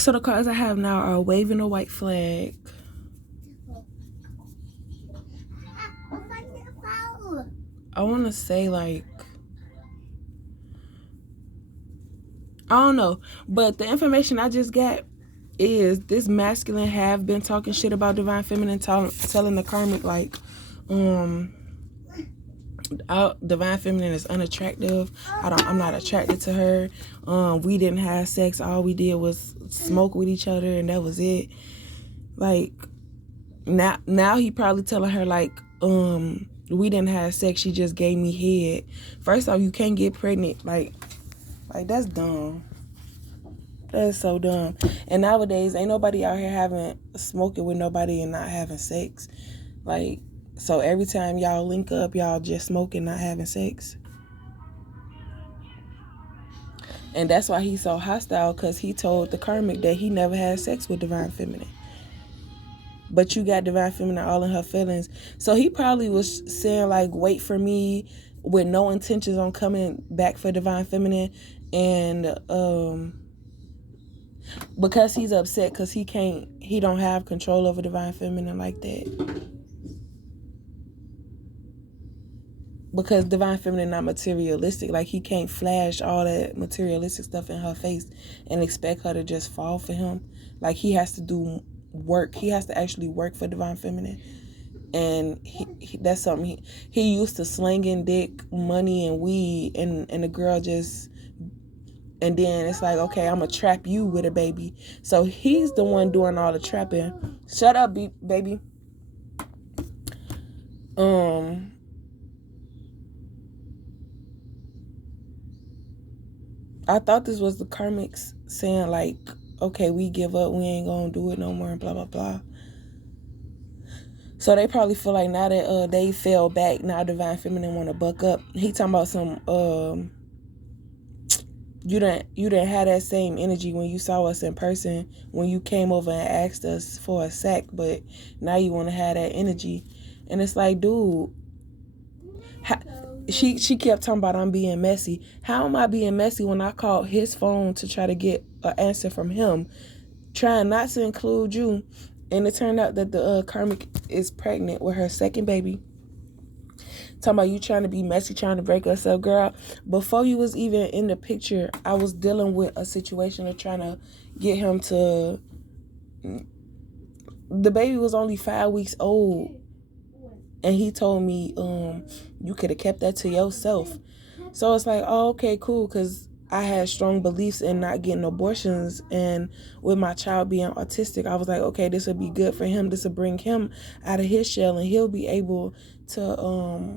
So the cards I have now are waving a white flag. I want to say like, I don't know, but the information I just got is this masculine have been talking shit about divine feminine, telling the karmic like, divine feminine is unattractive. I'm not attracted to her. We didn't have sex. All we did was smoke with each other, and that was it. Like now he probably telling her like, we didn't have sex. She just gave me head. First off, you can't get pregnant. Like that's dumb. That is so dumb. And nowadays, ain't nobody out here smoking with nobody and not having sex. Like, so every time y'all link up, y'all just smoking, not having sex. And that's why he's so hostile, because he told the karmic that he never had sex with divine feminine. But you got divine feminine all in her feelings. So he probably was saying like, wait for me, with no intentions on coming back for divine feminine. And because he's upset because he don't have control over divine feminine like that. Because divine feminine not materialistic. Like, he can't flash all that materialistic stuff in her face and expect her to just fall for him. Like, he has to do work. He has to actually work for divine feminine. And that's something he used to slinging dick, money, and weed, and the girl just... And then it's like, okay, I'm going to trap you with a baby. So he's the one doing all the trapping. Shut up, baby. I thought this was the karmics saying like, okay, we give up. We ain't going to do it no more and blah, blah, blah. So they probably feel like now that they fell back, now divine feminine want to buck up. He talking about some... You didn't have that same energy when you saw us in person, when you came over and asked us for a sack, but now you want to have that energy. And it's like, dude, she kept talking about I'm being messy. How am I being messy when I called his phone to try to get an answer from him, trying not to include you? And it turned out that the karmic is pregnant with her second baby. Talking about you trying to be messy, trying to break us up, girl. Before you was even in the picture, I was dealing with a situation of trying to get him to... The baby was only 5 weeks old. And he told me, you could have kept that to yourself. So it's like, oh, okay, cool. Because I had strong beliefs in not getting abortions. And with my child being autistic, I was like, okay, this would be good for him. This will bring him out of his shell. And he'll be able to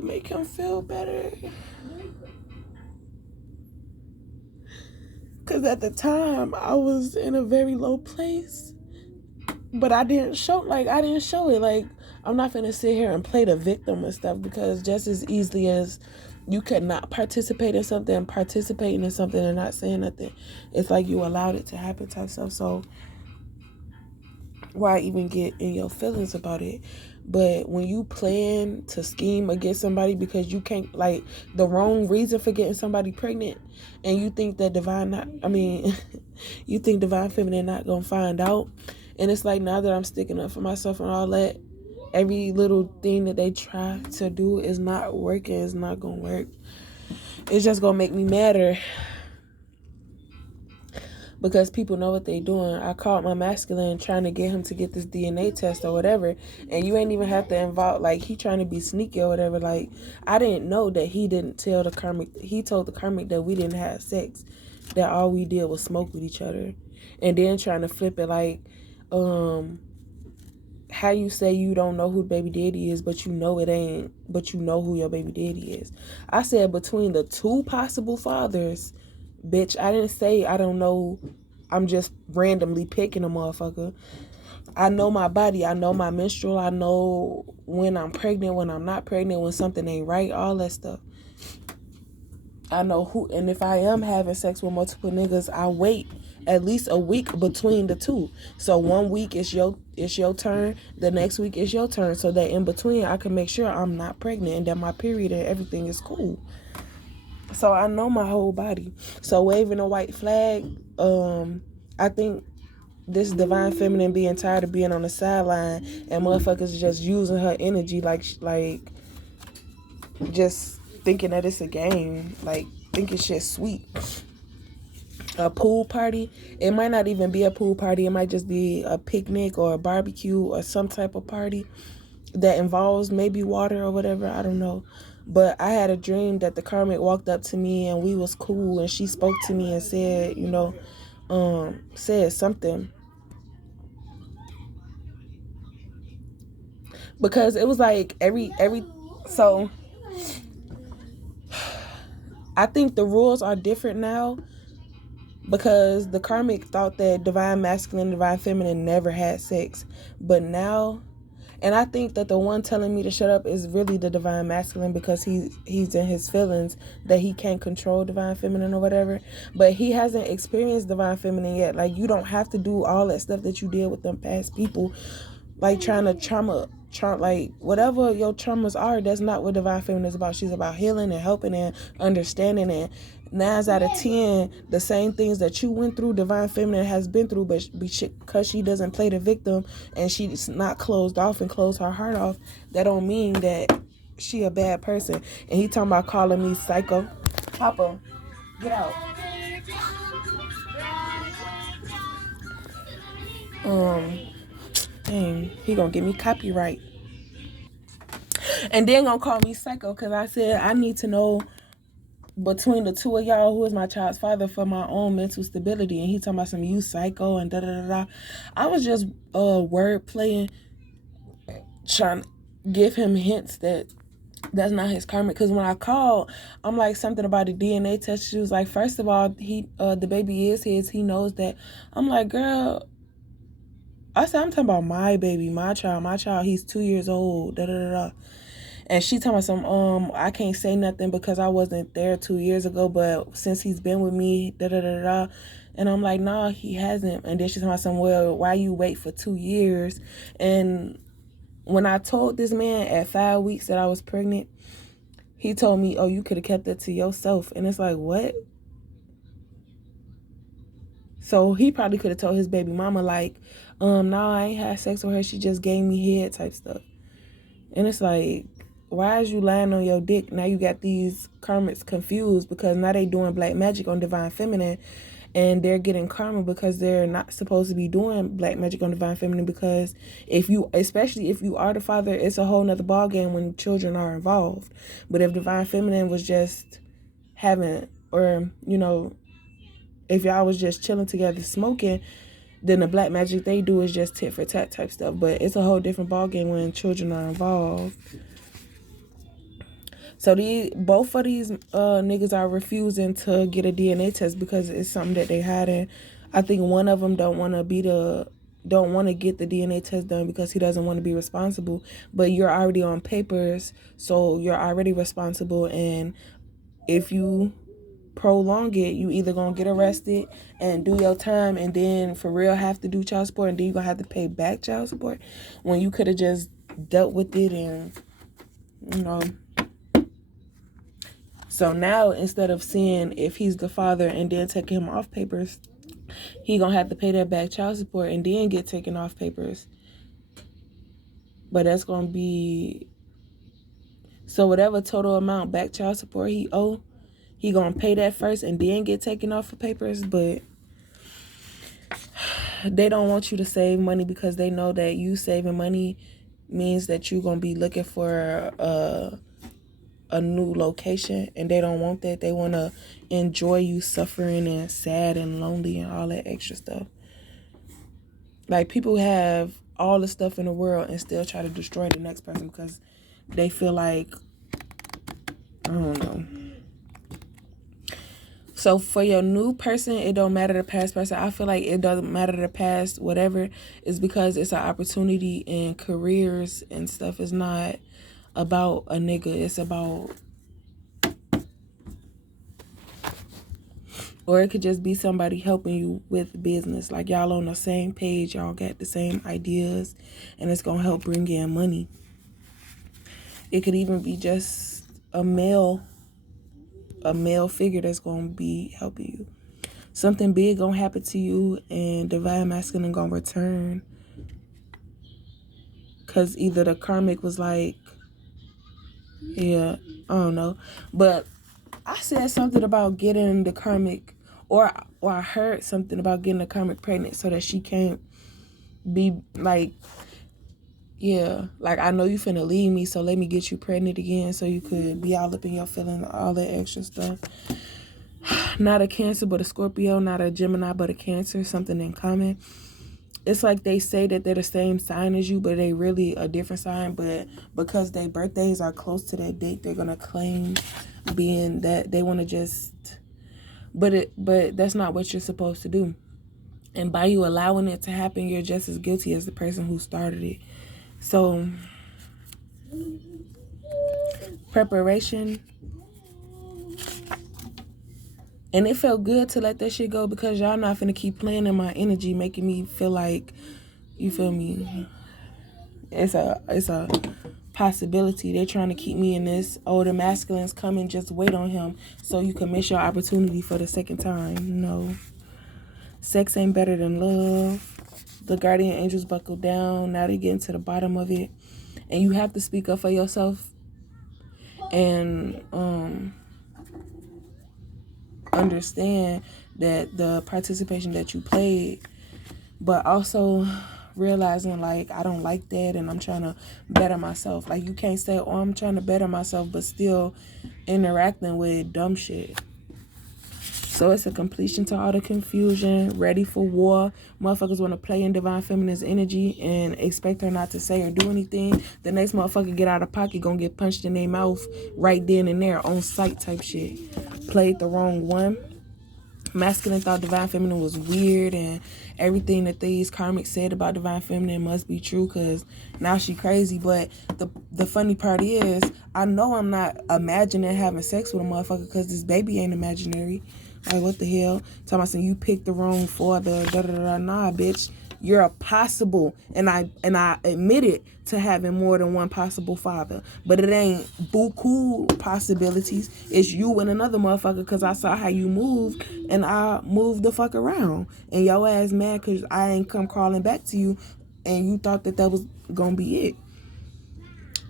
make him feel better. Because at the time, I was in a very low place. But I didn't show it. Like, I'm not going to sit here and play the victim and stuff, because just as easily as you could not participate in something, participating in something and not saying nothing, it's like you allowed it to happen type stuff. So why even get in your feelings about it? But when you plan to scheme against somebody because you can't, like, the wrong reason for getting somebody pregnant, and you think that you think divine feminine not gonna find out, and it's like, now that I'm sticking up for myself and all that, every little thing that they try to do is not working. It's not gonna work. It's just gonna make me madder, because people know what they doing. I called my masculine trying to get him to get this DNA test or whatever, and you ain't even have to involve, like, he trying to be sneaky or whatever. Like, I didn't know that he didn't tell the karmic. He told the karmic that we didn't have sex, that all we did was smoke with each other. And then trying to flip it like, how you say you don't know who baby daddy is, but you know it ain't, but you know who your baby daddy is. I said between the two possible fathers, bitch. I didn't say I don't know. I'm just randomly picking a motherfucker. I know my body. I know my menstrual. I know when I'm pregnant, when I'm not pregnant, when something ain't right, all that stuff. I know who, and if I am having sex with multiple niggas, I wait at least a week between the two. So 1 week it's your turn, the next week is your turn, so that in between I can make sure I'm not pregnant and that my period and everything is cool. So I know my whole body. So waving a white flag, I think this divine feminine being tired of being on the sideline and motherfuckers just using her energy like just thinking that it's a game, like thinking shit sweet. A pool party, it might not even be a pool party, it might just be a picnic or a barbecue or some type of party that involves maybe water or whatever, I don't know. But I had a dream that the karmic walked up to me and we was cool, and she spoke to me and said, said something, because it was like every so I think the rules are different now, because the karmic thought that divine masculine, divine feminine never had sex. But now, and I think that the one telling me to shut up is really the divine masculine, because he's in his feelings that he can't control divine feminine or whatever. But he hasn't experienced divine feminine yet. Like, you don't have to do all that stuff that you did with them past people, like trying to like whatever your traumas are. That's not what divine feminine is about. She's about healing and helping and understanding. And 9 out of 10, the same things that you went through, divine feminine has been through. But because she doesn't play the victim and she's not closed off and closed her heart off, that don't mean that she a bad person. And he talking about calling me psycho. Papa, get out. Dang, he gonna give me copyright. And then gonna call me psycho because I said I need to know between the two of y'all who is my child's father for my own mental stability. And he talking about some you psycho and da da da da. I was just word playing, trying to give him hints that that's not his karmic. Because when I called, I'm like, something about a DNA test. She was like, first of all, the baby is his. He knows that. I'm like, girl, I said, I'm talking about my baby, my child. He's 2 years old. Da da da da. And she talking about some, I can't say nothing because I wasn't there 2 years ago, but since he's been with me, da da da da. And I'm like, nah, he hasn't. And then she's talking about some, well, why you wait for 2 years? And when I told this man at 5 weeks that I was pregnant, he told me, oh, you could have kept that to yourself. And it's like, what? So he probably could have told his baby mama, like, no, I ain't had sex with her. She just gave me head type stuff. And it's like, why is you lying on your dick? Now you got these karmics confused because now they doing black magic on divine feminine, and they're getting karma because they're not supposed to be doing black magic on divine feminine. Because especially if you are the father, it's a whole nother ball game when children are involved. But if divine feminine was just having, or if y'all was just chilling together smoking, then the black magic they do is just tit for tat type stuff. But it's a whole different ball game when children are involved. So both of these niggas are refusing to get a DNA test because it's something that they hiding. I think one of them don't want to get the DNA test done because he doesn't want to be responsible. But you're already on papers, so you're already responsible. And if you prolong it, you either gonna get arrested and do your time, and then for real have to do child support, and then you're gonna have to pay back child support when you could have just dealt with it. And so now, instead of seeing if he's the father and then taking him off papers, he gonna have to pay that back child support and then get taken off papers. But that's gonna be, so whatever total amount back child support he owe, he gonna pay that first and then get taken off for papers. But they don't want you to save money because they know that you saving money means that you're gonna be looking for a new location, and they don't want that. They want to enjoy you suffering and sad and lonely and all that extra stuff. Like, people have all the stuff in the world and still try to destroy the next person because they feel like, I don't know. So for your new person, it don't matter the past person. I feel like it doesn't matter the past, whatever, is because it's an opportunity in careers and stuff. It's not about a nigga. It's about, or it could just be somebody helping you with business. Like, y'all on the same page, y'all got the same ideas, and it's gonna help bring in money. It could even be just a male a male figure that's gonna be helping you. Something big gonna happen to you, and divine masculine gonna return. Cause either the karmic was like, yeah, I don't know, but I said something about getting the karmic, or I heard something about getting the karmic pregnant so that she can't be like, yeah, like, I know you finna leave me, so let me get you pregnant again so you could be all up in your feelings, all that extra stuff. Not a Cancer, but a Scorpio. Not a Gemini, but a Cancer. Something in common. It's like they say that they're the same sign as you, but they really a different sign. But because their birthdays are close to that date, they're gonna claim being that they want to just. But that's not what you're supposed to do. And by you allowing it to happen, you're just as guilty as the person who started it. So, preparation. And it felt good to let that shit go because y'all not finna keep playing in my energy, making me feel like, you feel me? It's a possibility. They're trying to keep me in this, oh, the masculine's coming, just wait on him so you can miss your opportunity for the second time. No. Sex ain't better than love. The guardian angels buckle down. Now they're getting to the bottom of it. And you have to speak up for yourself and understand that the participation that you played, but also realizing like, I don't like that and I'm trying to better myself. Like, you can't say, oh, I'm trying to better myself, but still interacting with dumb shit. So it's a completion to all the confusion, ready for war. Motherfuckers want to play in divine feminine's energy and expect her not to say or do anything. The next motherfucker get out of pocket gonna get punched in their mouth right then and there, on sight type shit. Played the wrong one. Masculine thought divine feminine was weird, and everything that these karmics said about divine feminine must be true because now she crazy. But the funny part is, I know I'm not imagining having sex with a motherfucker because this baby ain't imaginary. Like, what the hell? Talking about saying you picked the wrong father, Nah, bitch. You're a possible, and I admitted to having more than one possible father, but it ain't buku possibilities. It's you and another motherfucker because I saw how you moved, and I moved the fuck around, and your ass mad because I ain't come crawling back to you, and you thought that was gonna be it.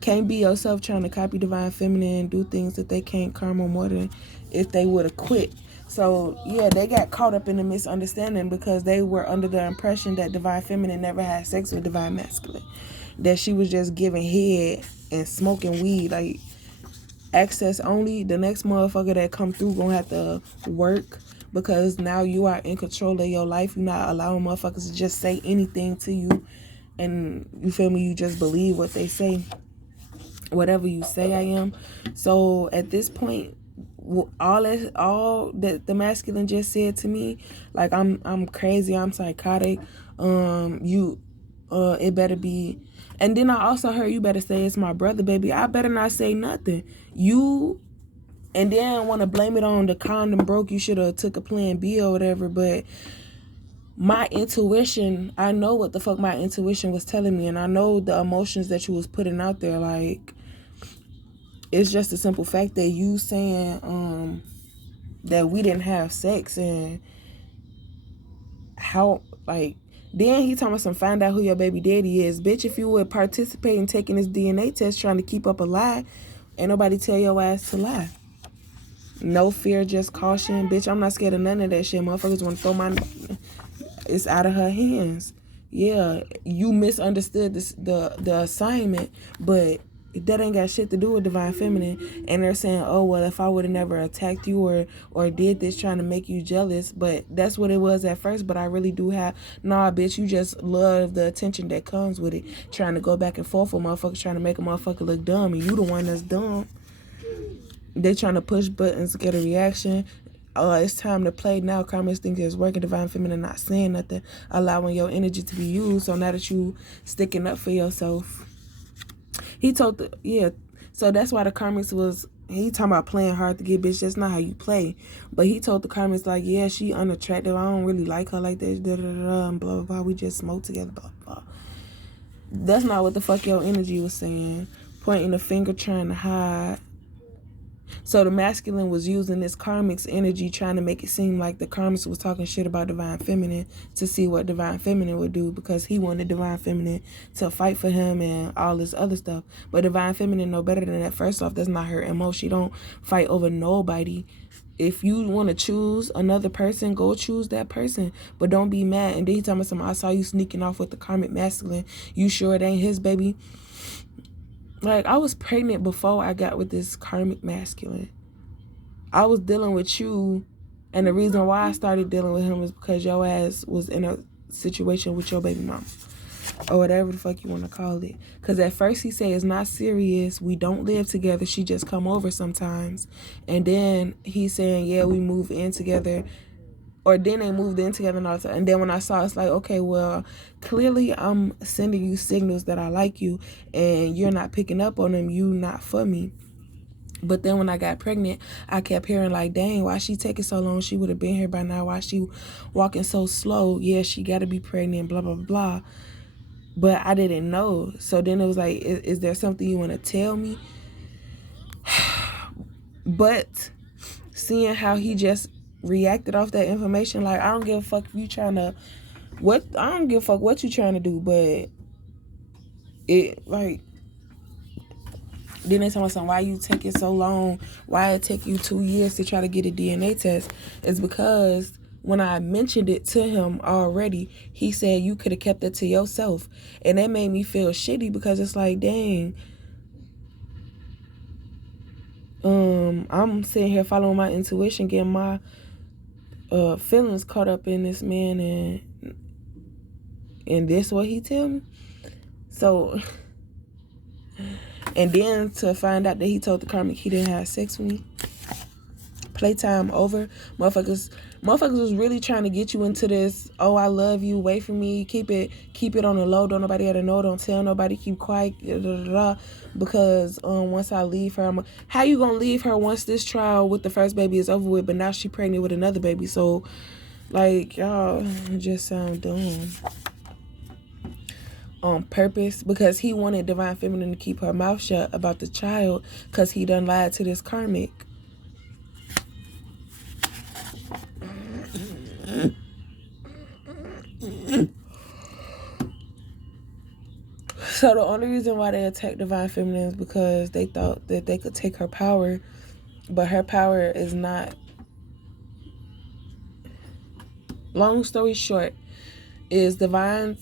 Can't be yourself trying to copy divine feminine and do things that they can't karma more than if they would have quit. So, yeah, they got caught up in the misunderstanding because they were under the impression that divine feminine never had sex with divine masculine. That she was just giving head and smoking weed. Like, access only. The next motherfucker that come through gonna have to work because now you are in control of your life. You're not allowing motherfuckers to just say anything to you. And, you feel me, you just believe what they say. Whatever you say I am. So, at this point, all that the masculine just said to me, like, I'm crazy, I'm psychotic, it better be. And then I also heard you better say it's my brother, baby. I better not say nothing. And then want to blame it on the condom broke, you should have took a plan B or whatever. But my intuition, I know what the fuck my intuition was telling me, and I know the emotions that you was putting out there. Like, it's just a simple fact that you saying that we didn't have sex, and how, like, then he talking about some find out who your baby daddy is. Bitch, if you would participate in taking this DNA test trying to keep up a lie, ain't nobody tell your ass to lie. No fear, just caution. Bitch, I'm not scared of none of that shit. Motherfuckers want to throw my... It's out of her hands. Yeah, you misunderstood the assignment, but that ain't got shit to do with divine feminine. And they're saying, oh, well, if I would have never attacked you or did this trying to make you jealous, but that's what it was at first. But I really do have, nah, bitch, you just love the attention that comes with it, trying to go back and forth with motherfuckers, trying to make a motherfucker look dumb, and you the one that's dumb. They trying to push buttons to get a reaction. It's time to play now. Karmic thinks it's working. Divine feminine not saying nothing, allowing your energy to be used. So now that you sticking up for yourself, he told so that's why the karmics was, he talking about playing hard to get, bitch, that's not how you play. But he told the karmics, like, yeah, she unattractive, I don't really like her like that, and blah blah blah, we just smoke together, blah blah. That's not what the fuck your energy was saying. Pointing the finger, trying to hide. So the masculine was using this karmic's energy, trying to make it seem like the karmic was talking shit about divine feminine to see what divine feminine would do, because he wanted divine feminine to fight for him and all this other stuff. But divine feminine know better than that. First off, that's not her MO. She don't fight over nobody. If you want to choose another person, go choose that person. But don't be mad. And then he told me something, I saw you sneaking off with the karmic masculine. You sure it ain't his baby? Like, I was pregnant before I got with this karmic masculine. I was dealing with you, and the reason why I started dealing with him was because your ass was in a situation with your baby mom, or whatever the fuck you want to call it. Because at first he said it's not serious, we don't live together, she just come over sometimes. And then he's saying, yeah, we move in together, or then they moved in together and all that. And then when I saw, it's like, okay, well, clearly I'm sending you signals that I like you, and you're not picking up on them. You not for me. But then when I got pregnant, I kept hearing like, dang, why she taking so long? She would have been here by now. Why she walking so slow? Yeah, she got to be pregnant, blah, blah, blah. But I didn't know. So then it was like, is there something you want to tell me? But seeing how he just reacted off that information, like, I don't give a fuck if you trying to, I don't give a fuck what you trying to do, but it, like, then they tell me something, why you taking so long? Why it take you 2 years to try to get a DNA test? It's because when I mentioned it to him already, he said you could have kept it to yourself. And that made me feel shitty, because it's like, dang, I'm sitting here following my intuition, getting my feelings caught up in this man, and this what he tell me. So, and then to find out that he told the karmic he didn't have sex with me, playtime over. Motherfuckers was really trying to get you into this, oh, I love you, wait for me, keep it on the low, don't nobody ever know, don't tell nobody, keep quiet, because once I leave her, how you gonna leave her once this trial with the first baby is over with, but now she pregnant with another baby? So, like, y'all just sound dumb on purpose, because he wanted divine feminine to keep her mouth shut about the child, because he done lied to this karmic. So the only reason why they attacked divine feminine is because they thought that they could take her power, but her power is not. Long story short, is divine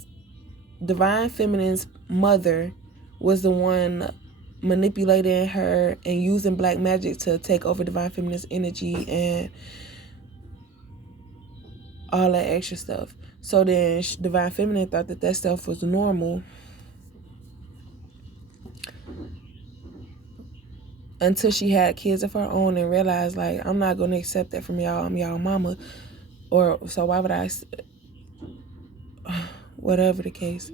feminine's mother was the one manipulating her and using black magic to take over divine feminine's energy and all that extra stuff. So then divine feminine thought that stuff was normal, until she had kids of her own and realized, like, I'm not going to accept that from y'all. I'm y'all mama. Or, so why would I, whatever the case.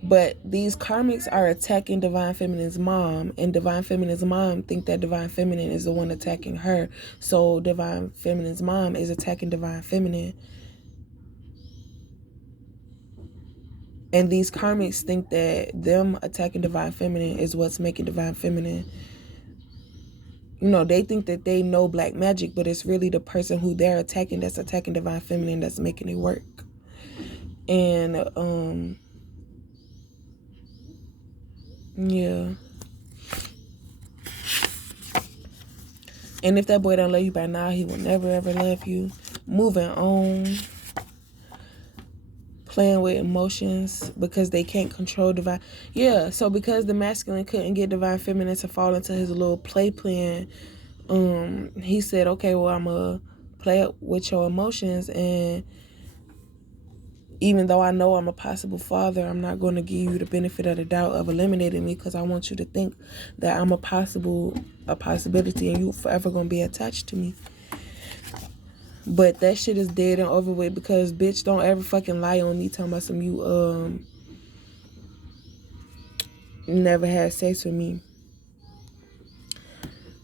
But these karmics are attacking divine feminine's mom, and divine feminine's mom think that divine feminine is the one attacking her. So divine feminine's mom is attacking divine feminine. And these karmics think that them attacking divine feminine is what's making divine feminine. You know, they think that they know black magic, but it's really the person who they're attacking that's attacking divine feminine that's making it work. And, yeah. And if that boy don't love you by now, he will never ever love you. Moving on. Playing with emotions because they can't control divine. Yeah, so because the masculine couldn't get divine feminine to fall into his little play plan, he said, okay, well, I'm gonna play up with your emotions, and even though I know I'm a possible father, I'm not going to give you the benefit of the doubt of eliminating me, because I want you to think that I'm a possibility, and you forever going to be attached to me. But that shit is dead and over with, because bitch, don't ever fucking lie on me talking about some you never had sex with me.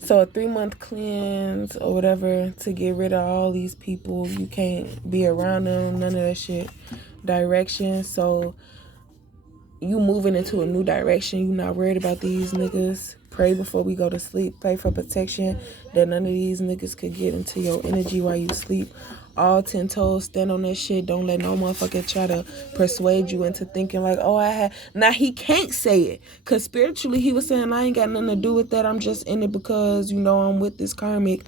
So a 3-month cleanse or whatever to get rid of all these people. You can't be around them, none of that shit. Direction. So you moving into a new direction. You not worried about these niggas. Pray before we go to sleep. Pray for protection that none of these niggas could get into your energy while you sleep. All 10 toes, stand on that shit. Don't let no motherfucker try to persuade you into thinking like, oh, I had. Now, he can't say it. Because spiritually, he was saying, I ain't got nothing to do with that. I'm just in it because, you know, I'm with this karmic.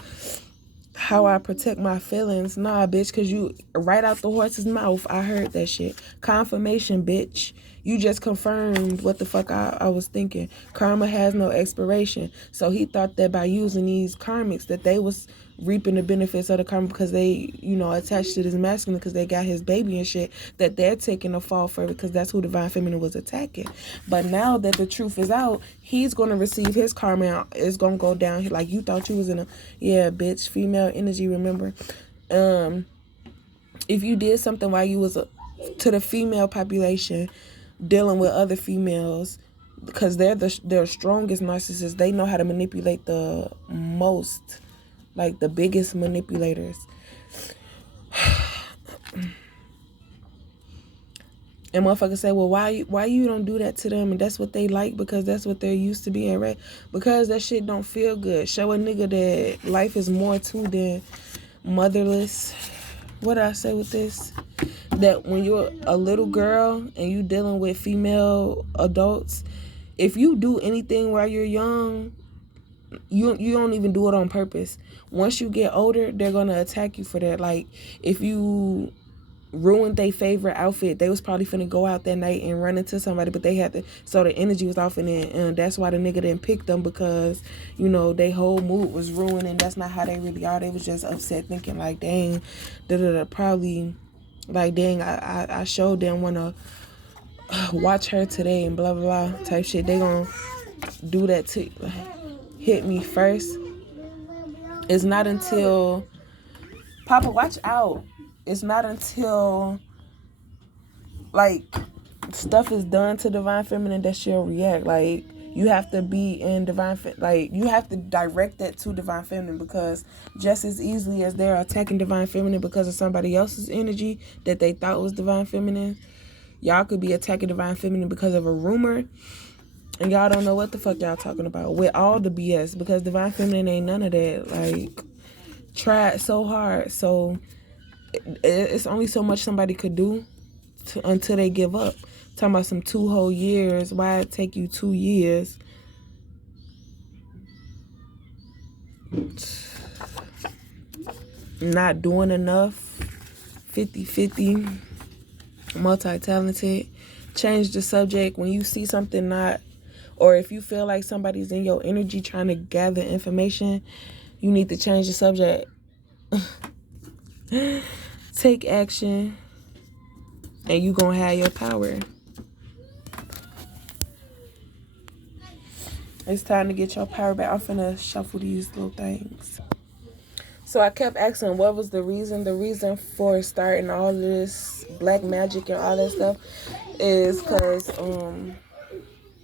How I protect my feelings. Nah, bitch, because you, right out the horse's mouth, I heard that shit. Confirmation, bitch. You just confirmed what the fuck I was thinking. Karma has no expiration. So he thought that by using these karmics that they was reaping the benefits of the karma because they, you know, attached to this masculine because they got his baby and shit, that they're taking a fall for it because that's who divine feminine was attacking. But now that the truth is out, he's going to receive his karma. It's going to go down. Like, you thought you was in a, yeah, bitch, female energy, remember? If you did something while you was to the female population, dealing with other females, because they're the strongest narcissists. They know how to manipulate the most, like the biggest manipulators. And motherfuckers say, well, why you don't do that to them? And that's what they like because that's what they're used to being, right? Because that shit don't feel good. Show a nigga that life is more too than motherless. What did I say with this? That when you're a little girl and you dealing with female adults, if you do anything while you're young, you don't even do it on purpose. Once you get older, they're gonna attack you for that. Like, if you ruined their favorite outfit, they was probably finna go out that night and run into somebody, but they had to, so the energy was off, and that's why the nigga didn't pick them, because, you know, their whole mood was ruined, and that's not how they really are. They was just upset, thinking like, dang, probably like, dang, I showed them wanna watch her today and blah blah blah type shit. They gonna do that to hit me first. It's not until, Papa, watch out. It's not until, like, stuff is done to divine feminine that she'll react. Like, you have to be in divine, like, you have to direct that to divine feminine, because just as easily as they're attacking divine feminine because of somebody else's energy that they thought was divine feminine, y'all could be attacking divine feminine because of a rumor, and y'all don't know what the fuck y'all talking about with all the BS, because divine feminine ain't none of that. Like, tried so hard, so it's only so much somebody could do until they give up. Talking about some 2 whole years. Why it take you 2 years? Not doing enough. 50-50. Multi-talented. Change the subject when you see something not, or if you feel like somebody's in your energy trying to gather information, you need to change the subject. Take action, and you gonna have your power. It's time to get your power back. I'm finna shuffle these little things. So I kept asking, what was the reason? The reason for starting all this black magic and all that stuff is because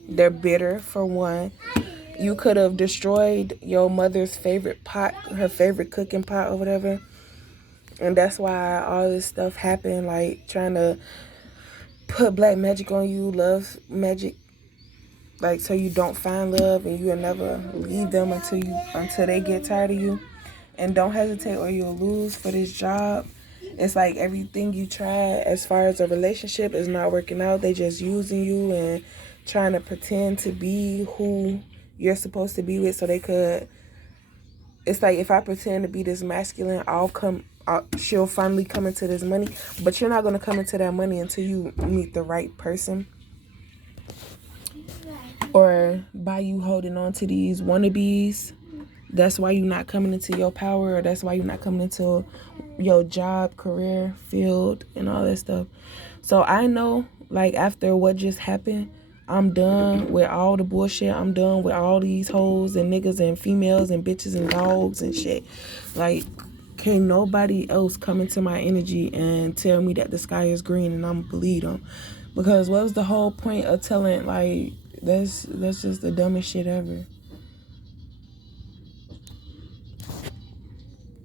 they're bitter, for one. You could have destroyed your mother's favorite pot, her favorite cooking pot or whatever. And that's why all this stuff happened, like trying to put black magic on you, love magic, like so you don't find love and you'll never leave them until they get tired of you. And don't hesitate or you'll lose for this job. It's like everything you try as far as a relationship is not working out. They just using you and trying to pretend to be who you're supposed to be with so they could. It's like, if I pretend to be this masculine, she'll finally come into this money, but you're not going to come into that money until you meet the right person. Or by you holding on to these wannabes, that's why you're not coming into your power, or that's why you're not coming into your job, career, field, and all that stuff. So I know, like, after what just happened, I'm done with all the bullshit. I'm done with all these hoes and niggas and females and bitches and dogs and shit. Like, can't nobody else come into my energy and tell me that the sky is green and I'm gonna believe them. Because what was the whole point of telling, like, that's just the dumbest shit ever.